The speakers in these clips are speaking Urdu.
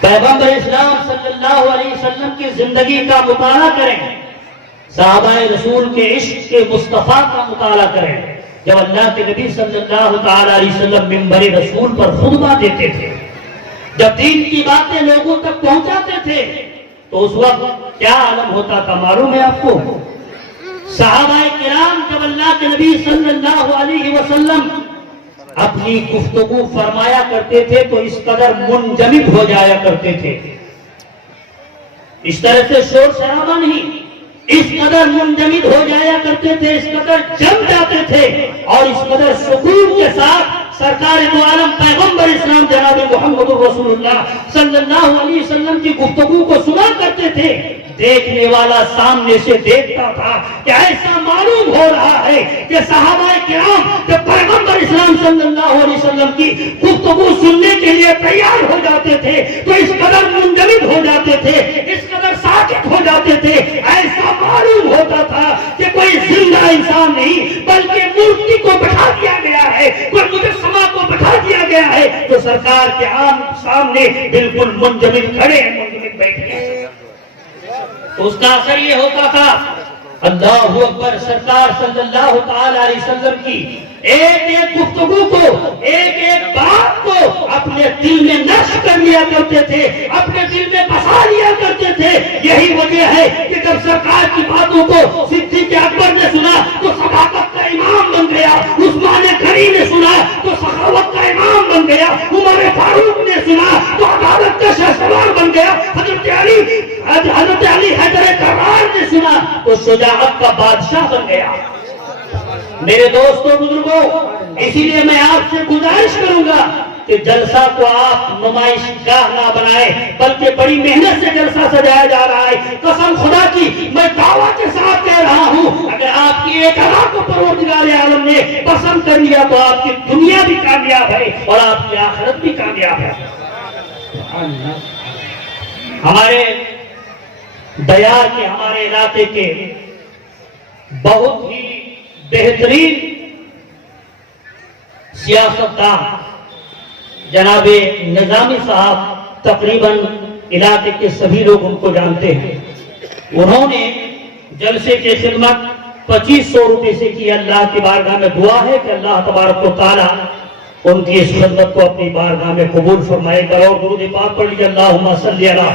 پیغمبر اسلام صلی اللہ علیہ وسلم کی زندگی کا مطالعہ کریں، صحابہ رسول کے عشق کے مصطفیٰ کا مطالعہ کریں۔ جب اللہ کے نبی صلی اللہ تعالی علیہ وسلم منبر رسول پر خطبہ دیتے تھے، جب دین کی باتیں لوگوں تک پہنچاتے تھے، تو اس وقت کیا عالم ہوتا تھا معلوم ہے آپ کو؟ صحابہ کرام جب اللہ کے نبی صلی اللہ علیہ وسلم اپنی گفتگو فرمایا کرتے تھے تو اس قدر منجمد ہو جایا کرتے تھے، اس طرح سے شور شرابہ نہیں، اس قدر منجمد ہو جایا کرتے تھے، اس قدر جم جاتے تھے، اور اس قدر سکون کے ساتھ سرکار دو عالم پیغمبر اسلام جناب محمد رسول اللہ صلی اللہ علیہ وسلم کی گفتگو کو سنا کرتے تھے۔ دیکھنے والا سامنے سے دیکھتا تھا کہ ایسا معلوم ہو رہا ہے کہ صحابہ کرام جب پیغمبر اسلام صلی اللہ علیہ وسلم کی گفتگو سننے کے لیے تیار ہو جاتے تھے تو اس قدر منجمد ہو جاتے تھے، اس قدر ساکت ہو جاتے تھے، ایسا معلوم ہوتا تھا کہ کوئی زندہ انسان نہیں بلکہ مورتی کو بٹھا دیا گیا ہے، کوئی مجسمہ کو بٹھا دیا گیا ہے، تو سرکار کے عام سامنے بالکل منجمد کھڑے ہیں، منجمد بیٹھے ہیں۔ اس کا اثر یہ ہوتا تھا، اللہ اکبر، سرکار صلی اللہ تعالی علیہ وسلم کی ایک ایک گفتگو کو، ایک ایک بات کو اپنے دل میں نقش کر لیا کرتے تھے، اپنے دل میں بسا لیا کرتے تھے۔ یہی وجہ ہے کہ جب سرکار کی باتوں کو صدیق اکبر نے سنا تو صداقت کا امام بن گیا، عثمان غنی نے سنا تو سخاوت کا امام بن گیا، عمر فاروق نے سنا تو عدالت کا شہسوار بن گیا، حضرت علی حیدر کرار نے سنا تو شجاعت کا بادشاہ بن گیا۔ میرے دوستوں بزرگوں، اسی لیے میں آپ سے گزارش کروں گا کہ جلسہ کو آپ نمائش گاہ نہ بنائیں، بلکہ بڑی محنت سے جلسہ سجایا جا رہا ہے۔ قسم خدا کی میں دعویٰ کے ساتھ کہہ رہا ہوں، اگر آپ کی ایک ادا کو پروردگار عالم نے پسند کر لیا تو آپ کی دنیا بھی کامیاب ہے اور آپ کی آخرت بھی کامیاب ہے۔ ہمارے دیار کے، ہمارے علاقے کے بہت ہی بہترین سیاستدان جناب نظامی صاحب، تقریباً علاقے کے سبھی لوگ ان کو جانتے ہیں، انہوں نے جلسے کی خدمت 2500 روپے سے کی۔ اللہ کی بارگاہ میں دعا ہے کہ اللہ تبارک و تعالی ان کی اس خدمت کو اپنی بارگاہ میں قبول فرمائے گا۔ اور درود پاک پڑھ لیجیے، اللہم صلی علی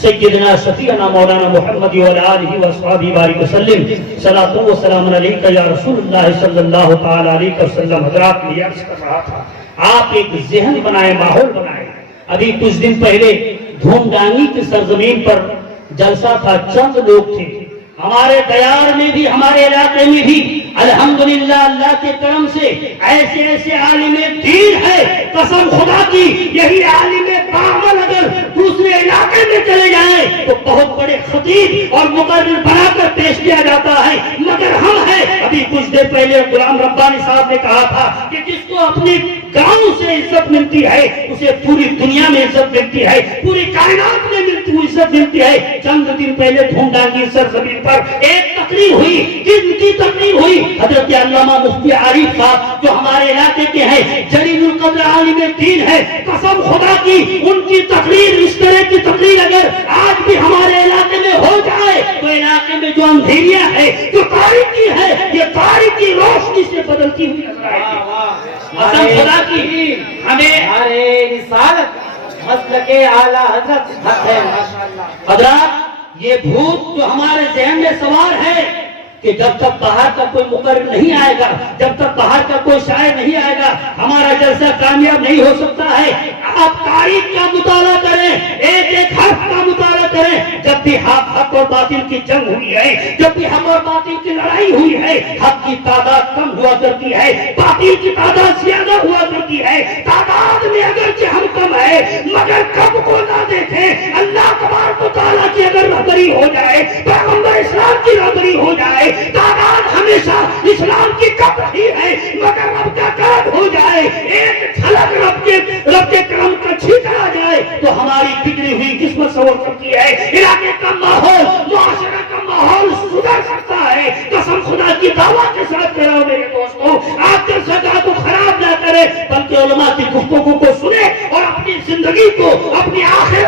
سیدنا شفیعنا مولانا محمد وعلی آلہ وصحبہ بارک وسلم، صلاۃ و سلام علیک یا رسول اللہ صلی اللہ تعالی علیہ وسلم۔ حضرات میں عرض کر رہا تھا، آپ ایک ذہن بنائیں، ماحول بنائیں۔ ابھی کچھ دن پہلے دھوم ڈانگی کی سرزمین پر جلسہ تھا، چند لوگ تھے، ہمارے دیار میں بھی، ہمارے علاقے میں بھی الحمدللہ اللہ کے کرم سے ایسے ایسے عالم دین ہے، قسم خدا کی یہی عالم بعمل اگر دوسرے علاقے میں چلے جائیں تو بہت بڑے خطیب اور مقرر بنا کر پیش کیا جاتا ہے، مگر ہم ہیں۔ ابھی کچھ دیر پہلے غلام ربانی صاحب نے کہا تھا کہ جس کو اپنی گاؤں سے عزت ملتی ہے اسے پوری دنیا میں عزت ملتی ہے، پوری کائنات میں عزت ملتی ہے۔ چند دن پہلے دھوم ڈانگی سرزمین پر ایک تقریر ہوئی، جن کی تقریر ہوئی حضرت علامہ مفتی عارف صاحب جو ہمارے علاقے کے ہیں، جلیل القدر عالم دین ہے، قسم خدا کی ان کی تقریر، اس طرح کی تقریر اگر آج بھی ہمارے علاقے میں ہو جائے تو علاقے میں جو اندھیریاں ہے، جو تاریکی ہے، یہ تاریکی روشنی سے بدلتی ہوئی نظر آئے گی۔ قسم خدا کی ہمیں رسالت مسلک اعلیٰ حضرت حضرات، یہ بھوت جو ہمارے ذہن میں سوار ہے کہ جب تک باہر کا کوئی مقرر نہیں آئے گا، جب تک باہر کا کوئی شاعر نہیں آئے گا، ہمارا جلسہ کامیاب نہیں ہو سکتا ہے۔ آپ تاریخ کا مطالعہ کریں، ایک ایک حرف کا مطالعہ کریں۔ جب بھی حق اور باطل کی جنگ ہوئی ہے، جب بھی حق اور باطل کی لڑائی ہوئی ہے، حق کی تعداد کم ہوا کرتی ہے، باطل کی تعداد زیادہ ہوا کرتی ہے۔ تعداد میں اگرچہ ہم کم ہے مگر کم کو نہ دیکھیں، اللہ تبارک و تعالیٰ کی اگر رہبری ہو جائے، پیغمبر اسلام کی رہبری ہو جائے، تعداد ہمیشہ اسلام کی کم رہی ہے مگر رب کا کرم ہو جائے، ایک جھلک رب کے کرم کا چھینکا آ جائے تو ہماری بگڑی ہوئی قسمت سنور سکتی ہے، علاقے کا ماحول، معاشرہ کا ماحول سدھر سکتا ہے۔ قسم خدا کی دعویٰ کے ساتھ کہہ رہا ہوں میرے دوستوں، آپ جلسہ گاہ کو خراب نہ کریں بلکہ علماء کی گفتگو کو سنیں اور اپنی زندگی کو، اپنی آخرت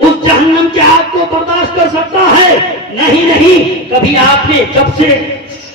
اس جہنم کی آگ کو برداشت کر سکتا ہے؟ نہیں، کبھی آپ نے جب سے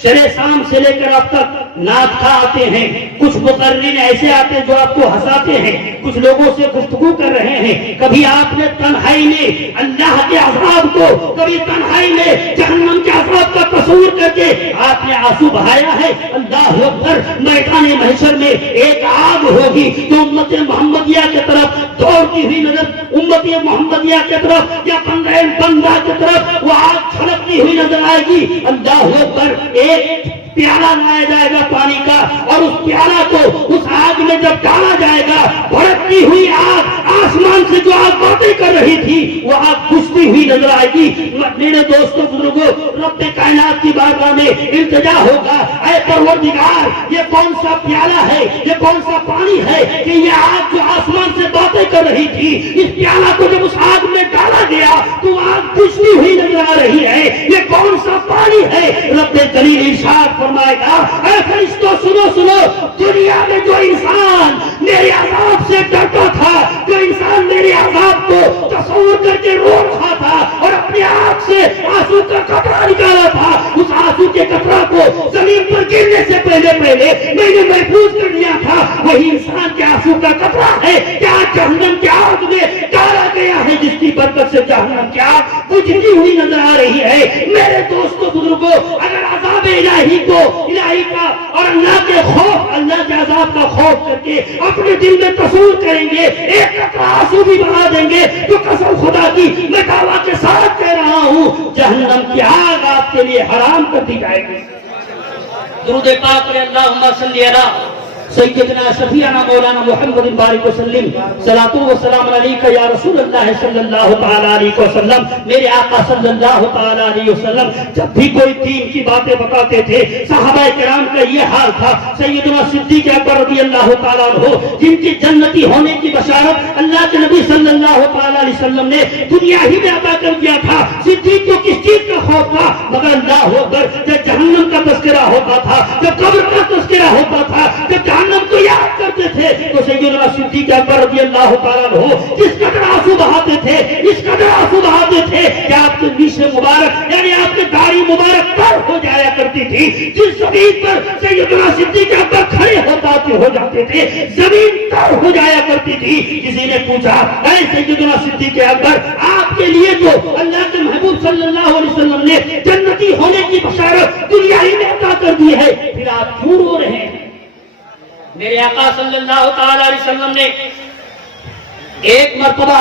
شرع شام سے لے کر اب تک نعت خواں آتے ہیں، کچھ مقررین ایسے آتے ہیں جو آپ کو ہنساتے ہیں، کچھ لوگوں سے گفتگو کر رہے ہیں، کبھی آپ نے تنہائی میں اللہ کے عذاب کو، کبھی تنہائی میں جہنم کے عذاب کا تصور کر کے آپ نے آنسو بہایا ہے؟ اللہ اکبر، میدان محشر میں ایک آگ ہوگی جو امت محمدیہ کی طرف دوڑتی ہوئی نظر، امت محمدیہ کی طرف یا بندہ کی طرف وہ آگ چھلکتی ہوئی نظر آئے گی۔ اللہ اکبر، ایک پیالہ لایا جائے گا پانی کا، اور اس پیالہ کو اس آگ میں جب ڈالا جائے گا، بھڑکتی ہوئی آگ، آسمان سے جو آگ باتیں کر رہی تھی وہ آگ بجھتی ہوئی نظر آئے گی۔ میرے دوستوں بزرگوں، رب کائنات کی بارگاہ میں التجا ہوگا، اے پروردگار، یہ کون سا پیالہ ہے، یہ کون سا پانی ہے کہ یہ آگ جو آسمان سے باتیں کر رہی تھی، اس پیالہ کو جب اس آگ میں ڈالا گیا تو آگ بجھتی ہوئی نظر آ رہی ہے، یہ کون سا پانی ہے؟ رب جلیل ارشاد فرمائے گا، اے فرشتوں سنو، دنیا میں جو انسان میرے عذاب سے ڈرتا تھا، جو انسان میرے عذاب کو تصور کر کے رو رہا تھا اور اپنے آنکھ سے آنسو کا قطرہ نکالا تھا، اس آنسو کے قطرہ کو زمین پر گرنے سے پہلے میں نے محفوظ کر لیا تھا، وہی انسان کے آنسو کا قطرہ ہے کیا جہنم کی آگ میں ڈالا گیا ہے، جس کی برکت سے جہنم کی آگ بجھتی ہوئی نظر آ رہی ہے۔ میرے دوستوں بزرگوں، اگر عذاب الہی کا اور اللہ کے خوف، اللہ کے عذاب کا خوف کر کے اپنے دل میں تصور کریں گے، ایک قطرہ آنسو بھی بہا دیں گے، تو قسم خدا کی میں دعویٰ کے ساتھ کہہ رہا ہوں، جہنم کی آگ آپ کے لیے حرام کر دی جائے گی۔ درود پاک پڑھیں، اللہم صلی علی سیدنا شفیعنا مولانا محمد بارک وسلم، صلاۃ و سلام علیک یا رسول اللہ صلی اللہ تعالی علیہ وسلم۔ میرے آقا صلی اللہ تعالی علیہ وسلم جب بھی کوئی دین کی باتیں بتاتے تھے، صحابہ کرام کا یہ حال تھا۔ سیدنا صدیق اکبر رضی اللہ تعالیٰ عنہ، جن کی جنتی ہونے کی بشارت اللہ کے نبی صلی اللہ تعالی علیہ وسلم نے دنیا ہی میں عطا کر دیا تھا، صدیق کو کس چیز کا خوف تھا؟ مگر اللہ اکبر، جب جہنم کا تذکرہ ہوتا تھا، جب قبر کا تذکرہ ہوتا تھا، جب جہنم کو یاد کرتے تھے، تو سیدنا صدیق اکبر رضی اللہ تعالیٰ عنہ جس قدر آنسو بہاتے تھے، اس قدر آنسو بہاتے تھے کہ آپ کے نیش مبارک یعنی آپ کے داڑھی مبارک تر ہو جایا کرتی تھی۔ جس زمین پر سیدنا صدیق اکبر کھڑے ہو جاتے تھے، زمین تر ہو جایا کرتی تھی۔ کسی نے پوچھا، اے سیدنا صدیق اکبر، آپ کے لیے تو اللہ کے محبوب صلی اللہ علیہ وسلم نے جنتی ہونے کی بشارت دنیا ہی میں عطا کر دی ہے، پھر آپ کیوں رو رہے ہیں؟ میرے آقا صلی اللہ تعالی علیہ وسلم نے ایک مرتبہ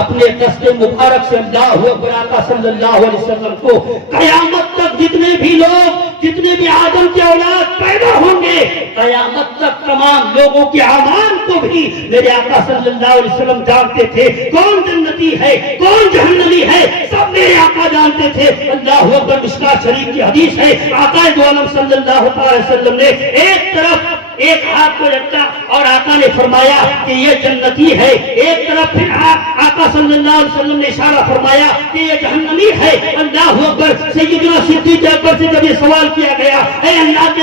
اپنے دست مبارک سے اللہ اکبر، آقا صلی اللہ علیہ وسلم کو قیامت تک جتنے بھی لوگ، جتنے بھی آدم کے اولاد پیدا ہوں گے، قیامت تک تمام لوگوں کے اعمال کو بھی میرے آقا صلی اللہ علیہ وسلم جانتے تھے، کون جنتی ہے کون جہنمی ہے، سب میرے آقا جانتے تھے۔ اللہ اکبر، مشکاۃ شریف کی حدیث ہے، آقا دو عالم صلی اللہ علیہ وسلم نے ایک طرف ایک ہاتھ کو رکھا اور آقا نے فرمایا کہ یہ جنتی ہے، ایک طرف پھر آقا صلی اللہ علیہ وسلم نے اشارہ فرمایا کہ یہ جہنمی ہے۔ اللہ اکبر، سیدنا صدیق اکبر سے جب یہ سوال کیا گیا، اے اللہ کے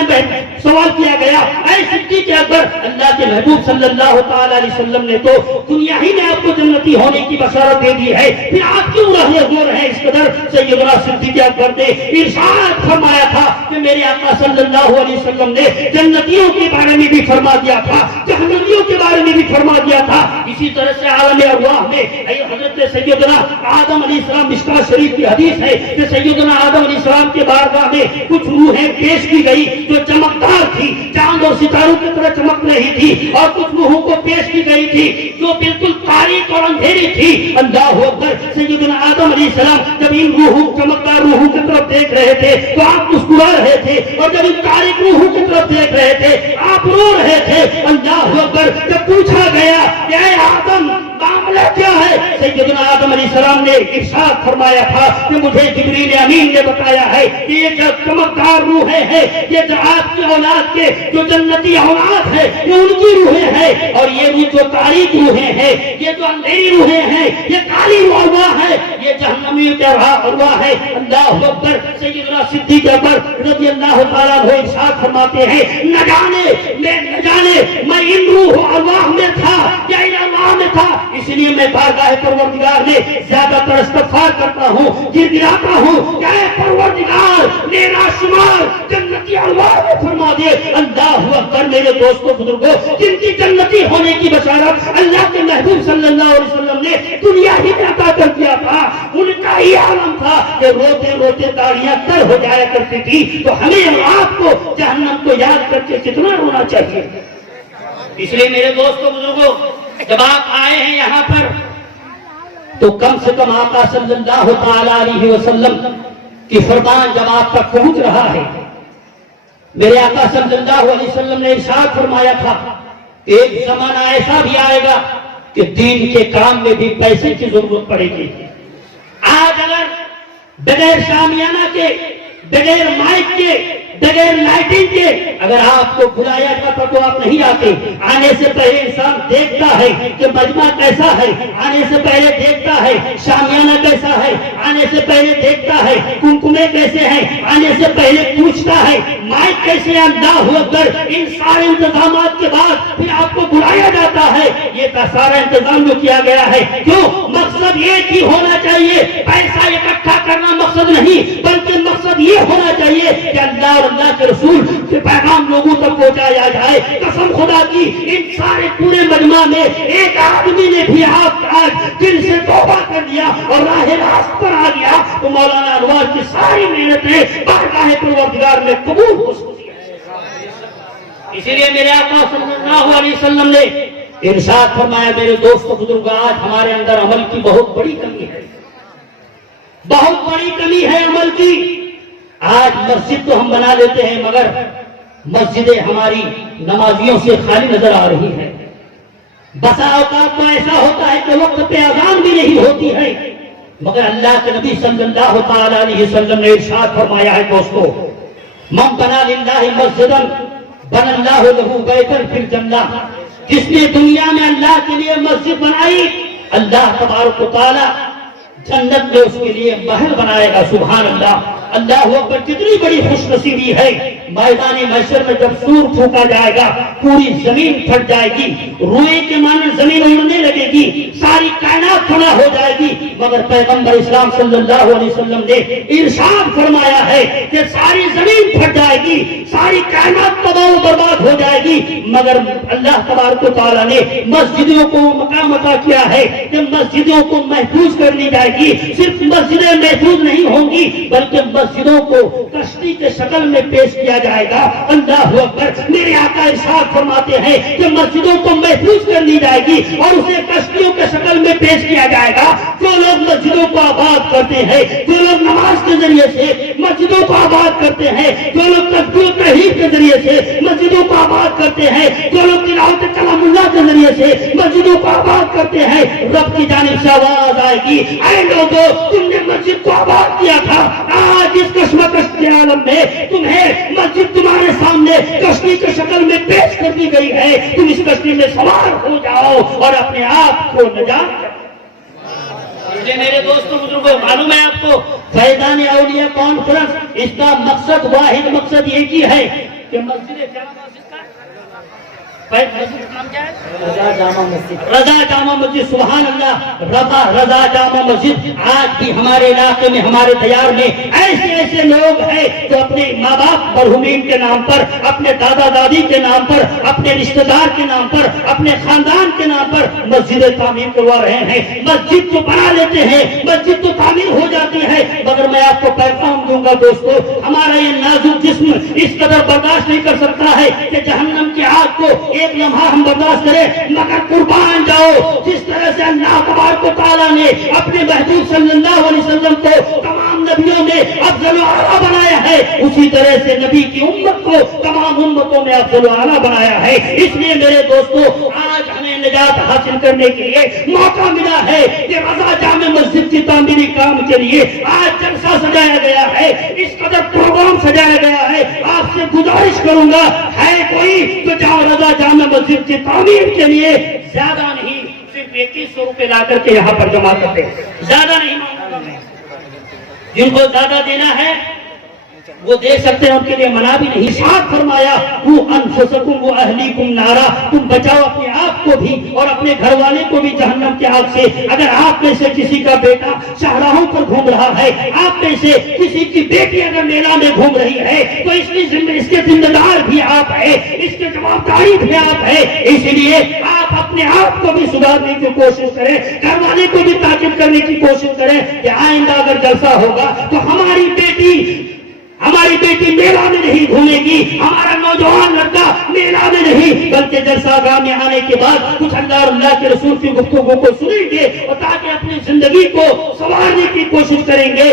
سوال کیا گیا، اے صدیق اکبر، اللہ کے محبوب صلی اللہ تعالی علیہ وسلم نے تو دنیا ہی میں آپ کو جنتی ہونے کی بشارت دے دی ہے، پھر آپ کیوں ہو رہے ہیں اس قدر؟ سیدنا صدیق اکبر نے ارشاد فرمایا تھا کہ میرے آقا صلی اللہ علیہ وسلم نے جنتیوں کے بارے میں بھی فرما دیا تھا، جہنمیوں کے بارے میں بھی فرما دیا تھا۔ اسی طرح سے عالم ارواح میں حضرت سیدنا آدم علیہ السلام، مشکاۃ شریف کی حدیث ہے کہ سیدنا آدم علیہ السلام کے بارگاہ میں کچھ روحیں پیش کی گئی جو چمکدار تھی، چاند اور ستاروں کی طرح چمک رہی تھی، اور کچھ روحوں کو پیش کی گئی تھی جو بالکل تاریک اور اندھیری تھی۔ اللہ اکبر، سیدنا آدم علیہ السلام جب ان روحوں، چمکدار روحوں کی طرف دیکھ رہے تھے تو آپ مسکرا رہے تھے، اور جب ان تاریک روحوں کی طرف دیکھ رہے تھے آپ رو رہے تھے۔ اللہ اکبر، جب پوچھا گیا کہ اے آدم معاملہ کیا ہے، سیدنا آدم علیہ السلام نے ارشاد فرمایا تھا کہ مجھے جبریل امین نے بتایا ہے کہ یہ جو چمکدار روحیں ہیں، یہ جو آپ کی اولاد کے جو جنتی اولاد ہے، یہ ان کی روحیں ہیں، اور یہ جو تاریک روحیں ہیں، یہ جو اندھیری روحیں ہیں، یہ کالی ارواح ہے، یہ جہنمیوں کے ارواح ہے۔ اللہ اکبر، سیدنا صدیق اکبر رضی اللہ تعالیٰ عنہ ارشاد فرماتے ہیں، نہ جانے میں ان روح ارواح میں تھا یا ان ارواح میں تھا، اس لیے لیے میں بارگاہ پروردگار میں زیادہ تر استغفار کرتا ہوں، گر گراتا ہوں کہ اے پروردگار میرا شمار جنتی انوار میں فرما دے۔ اللہ اکبر میرے دوستوں بزرگوں، جن کی جنتی ہونے کی بشارت اللہ کے محبوب صلی اللہ علیہ وسلم نے دنیا ہی میں عطا کر دیا تھا، ان کا یہ عالم تھا کہ روتے روتے داڑیاں تر ہو جایا کرتی تھی، تو ہمیں اور آپ کو جہنم کو یاد کر کے کتنا رونا چاہیے۔ اس لیے میرے دوستوں بزرگوں، جب آپ آئے ہیں یہاں پر تو کم سے کم آقا صلی اللہ تعالی علیہ وسلم کی فرمان جب آپ تک پہنچ رہا ہے، میرے آقا صلی اللہ علیہ وسلم نے ارشاد فرمایا تھا کہ ایک زمانہ ایسا بھی آئے گا کہ دین کے کام میں بھی پیسے کی ضرورت پڑے گی۔ آج اگر بغیر شامیانہ کے، بغیر مائک کے، بغیر لائٹنگ کے اگر آپ کو بلایا جاتا تو آپ نہیں آتے۔ آنے سے پہلے انسان دیکھتا ہے کہ مجمع کیسا ہے، آنے سے پہلے دیکھتا ہے شامیانہ کیسا ہے، آنے سے پہلے دیکھتا ہے کمکمے کیسے ہیں، آنے سے پہلے پوچھتا ہے مائک کیسے ہے۔ اللہ اکبر، ان سارے انتظامات کے بعد پھر آپ کو بلایا جاتا ہے۔ یہ سارا انتظام جو کیا گیا ہے، کیوں؟ مقصد ایک ہی ہونا چاہیے، پیسہ اکٹھا کرنا مقصد نہیں، بلکہ مقصد یہ ہونا چاہیے کہ اللہ اور اللہ کے رسول کے پیغام لوگوں تک پہنچایا جائے۔ قسم خدا کی، ان سارے پورے مجمع میں ایک آدمی نے بھی آج دل سے توبہ کر دیا اور راہ راست پر آ گیا تو مولانا انوار کی ساری محنتیں بارگاہ پروردگار میں قبول ہو سکتی ہیں۔ اسی لیے میرے آقا صلی اللہ علیہ وسلم نے ارشاد فرمایا، میرے دوستو بزرگ، آج ہمارے اندر عمل کی بہت بڑی کمی ہے، بہت بڑی کمی ہے عمل کی۔ آج مسجد تو ہم بنا لیتے ہیں مگر مسجدیں ہماری نمازیوں سے خالی نظر آ رہی ہیں۔ بسا اوقات تو ایسا ہوتا ہے کہ وقت پہ اذان بھی نہیں ہوتی ہے، مگر اللہ کے نبی صلی اللہ تعالی علیہ وسلم نے ارشاد فرمایا ہے دوستو، من بنا للہ مسجدا بنى اللہ لہ بیتا فی الجنہ، جس نے دنیا میں اللہ کے لیے مسجد بنائی، اللہ تبارک و تعالی جنت میں اس کے لیے محل بنائے گا۔ سبحان اللہ، اللہ اکبر، کتنی بڑی خوش نصیبی ہے۔ میدان محشر میں جب سور پھونکا جائے گا، پوری زمین پھٹ جائے گی، روئے کے معنی زمین اڑنے لگے گی، ساری کائنات فنا ہو جائے گی، مگر پیغمبر اسلام صلی اللہ علیہ وسلم نے ارشاد فرمایا ہے کہ ساری زمین پھٹ جائے گی، ساری کائنات تباہ و برباد ہو جائے گی، مگر اللہ تبارک و تعالیٰ نے مسجدوں کو مقام عطا کیا ہے کہ مسجدوں کو محفوظ کر لی جائے گی۔ صرف مسجدیں محفوظ نہیں ہوں گی بلکہ مسجدوں کو کشتی کے شکل میں پیش کیا جائے گا۔ اللہ اکبر، میرے آقا ارشاد فرماتے ہیں کہ مسجدوں کو محفوظ کر لی جائے گی اور اسے کشتیوں کے شکل میں پیش کیا جائے گا۔ جو لوگ مسجدوں کو آباد کرتے ہیں، جو لوگ نماز کے ذریعے سے مسجدوں کو آباد کرتے ہیں، جو لوگ تکبیر و تحلیل کے ذریعے سے مسجدوں کو آباد کرتے ہیں، جو لوگ تلاوت کلام اللہ کے ذریعے سے مسجدوں کو آباد کرتے ہیں، رب کی جانب سے آواز آئے گی، اے لوگوں، تم نے مسجد کو آباد کیا تھا، آج اس کشمکش کے عالم میں تمہیں مسجد تمہارے سامنے کشتی کی شکل میں پیش کر دی گئی ہے، تم اس کشتی میں سوار ہو جاؤ اور اپنے آپ کو نجات۔ میرے دوستوں بزرگوں، معلوم ہے آپ کو، فیضان اولیاء کانفرنس، اس کا مقصد واحد مقصد یہ کی ہے کہ مسجد رضا جامع مسجد، سبحان اللہ، رضا جامع مسجد آج بھی ہمارے علاقے میں، ہمارے دیار میں ایسے ایسے لوگ ہیں جو اپنے ماں باپ مرحومین کے نام پر، اپنے دادا دادی کے نام پر، اپنے رشتہ دار کے نام پر، اپنے خاندان کے نام پر مسجدیں تعمیر کروا رہے ہیں۔ مسجد تو بنا لیتے ہیں، مسجد تو تعمیر ہو جاتی ہے، مگر میں آپ کو پیغام دوں گا دوستو، ہمارا یہ نازک جسم اس قدر برداشت نہیں کر سکتا ہے کہ جہنم کی آگ کو ایک لمحہ ہم برداشت کریں، مگر قربان جاؤ، جس طرح سے اللہ تبارک و تعالیٰ نے اپنے محبوب صلی اللہ علیہ وسلم کو تمام نبیوں میں افضل و اعلیٰ بنایا ہے، اسی طرح سے نبی کی امت کو تمام امتوں میں افضل و اعلیٰ بنایا ہے۔ اس لیے میرے دوستو، آج ہمیں نجات حاصل کرنے کے لیے موقع ملا ہے کہ رضا جامع مسجد کی تعمیری کام کے لیے آج جلسہ سجایا گیا ہے، اس قدر پروگرام سجایا گیا ہے۔ آپ سے گزارش کروں گا، ہے کوئی تو جاؤ رضا جامع مسجد کی تعمیر کے لیے، زیادہ نہیں، صرف 2100 روپے لا کر کے یہاں پر جمع کرتے، زیادہ نہیں مانگوں گا میں۔ جن کو زیادہ دینا ہے وہ دیکھ سکتے ہیں، ان کے لیے منع بھی نہیں۔ ارشاد فرمایا وہ انفسکم و اہلیکم نارا، تم بچاؤ اپنے آپ کو بھی اور اپنے گھر والے کو بھی جہنم کے آگ سے۔ اگر آپ میں سے کسی کا بیٹا شاہراہوں پر گھوم رہا ہے، آپ میں سے کسی کی بیٹی اگر میلہ میں گھوم رہی ہے، تو اس کے ذمہ دار بھی آپ ہیں، اس کے جوابداری بھی آپ ہیں۔ اس لیے آپ اپنے آپ کو بھی سدھارنے کی کوشش کریں، گھر والے کو بھی تاکید کرنے کی کوشش کریں کہ آئندہ اگر جلسہ ہوگا تو ہماری بیٹی میلہ میں نہیں گھومے گی، ہمارا نوجوان لڑکا میلہ میں نہیں، بلکہ جلسہ گاہ میں آنے کے بعد کچھ اللہ کے رسول کی گفتگو کو سنیں گے اور تاکہ اپنی زندگی کو سنوارنے کی کوشش کریں گے،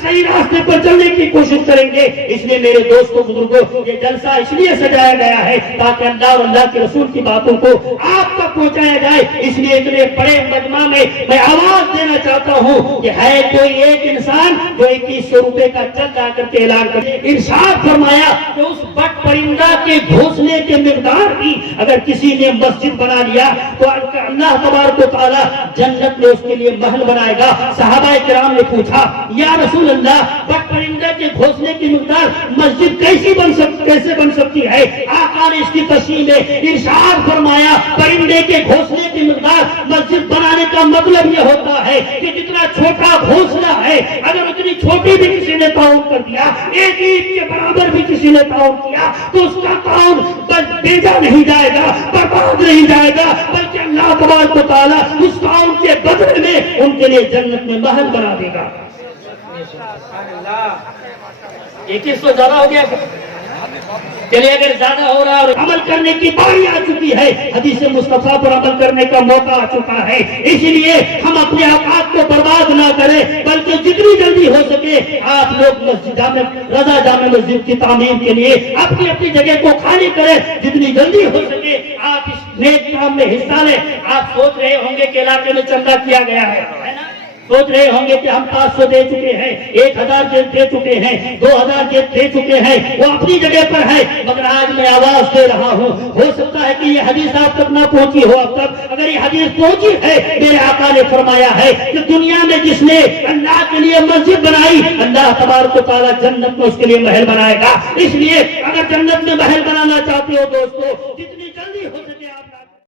صحیح راستے پر چلنے کی کوشش کریں گے۔ اس لیے میرے دوستوں بزرگوں، یہ جلسہ اس لیے سجایا گیا ہے تاکہ اللہ اور اللہ کے رسول کی باتوں کو آپ تک پہنچایا جائے۔ اس لیے اتنے بڑے مجمع میں میں آواز دینا چاہتا ہوں کہ ہے کوئی ایک انسان جو 2100 روپے کا چند آ کر کے اعلان کرے۔ ارشاد فرمایا کہ اس بٹ پرندہ کے گھونسلے کے مقدار بھی اگر کسی نے مسجد بنا لیا تو اللہ تبارک و تعالی جنت میں اس کے لیے محل بنائے گا۔ صحابہ کرام نے پوچھا یا رسول اللہ، بٹ پرندے کے گھونسلے کی مقدار مسجد کیسے بن سکتی ہے؟ آقا نے اس کی تشریح میں ارشاد فرمایا پرندے کے گھونسلے کی مقدار مسجد بنانے کا مطلب یہ ہوتا ہے کہ جتنا چھوٹا گھونسلہ ہے اگر اتنی چھوٹی بھی کسی نے تعاون کر دیا، ایک اینٹ کے برابر بھی کسی نے تعاون کیا، تو اس کا تعاون بس بھیجا نہیں جائے گا، برباد نہیں جائے گا، بلکہ اللہ تبارک و تعالیٰ اس تعاون کے بدلے میں ان کے لیے جنت میں محل بنا دے گا۔ 2100 زیادہ ہو گیا، چلیے اگر زیادہ ہو رہا اور عمل کرنے کی باری آ چکی ہے، حدیث مصطفیٰ پر عمل کرنے کا موقع آ چکا ہے، اس لیے ہم اپنے اوقات کو برباد نہ کریں، بلکہ جتنی جلدی ہو سکے آپ لوگ رضا جامع مسجد کی تعمیر کے لیے اپنی اپنی جگہ کو خالی کریں، جتنی جلدی ہو سکے آپ اس نیک کام میں حصہ لیں۔ آپ سوچ رہے ہوں گے کہ علاقے میں چندہ کیا گیا ہے نا؟ سوچ رہے ہوں گے کہ ہم 500 دے چکے ہیں، 1000 دے چکے ہیں، 2000 دے چکے ہیں، وہ اپنی جگہ پر ہے، مگر آج میں آواز دے رہا ہوں، ہو سکتا ہے کہ یہ حدیث آپ تک نہ پہنچی ہو اب تک، اگر یہ حدیث پہنچی ہے، میرے آقا نے فرمایا ہے کہ دنیا میں جس نے اللہ کے لیے مسجد بنائی، اللہ تبارک و تعالیٰ جنت میں اس کے لیے محل بنائے گا۔ اس لیے اگر جنت میں محل بنانا چاہتے ہو دوستو،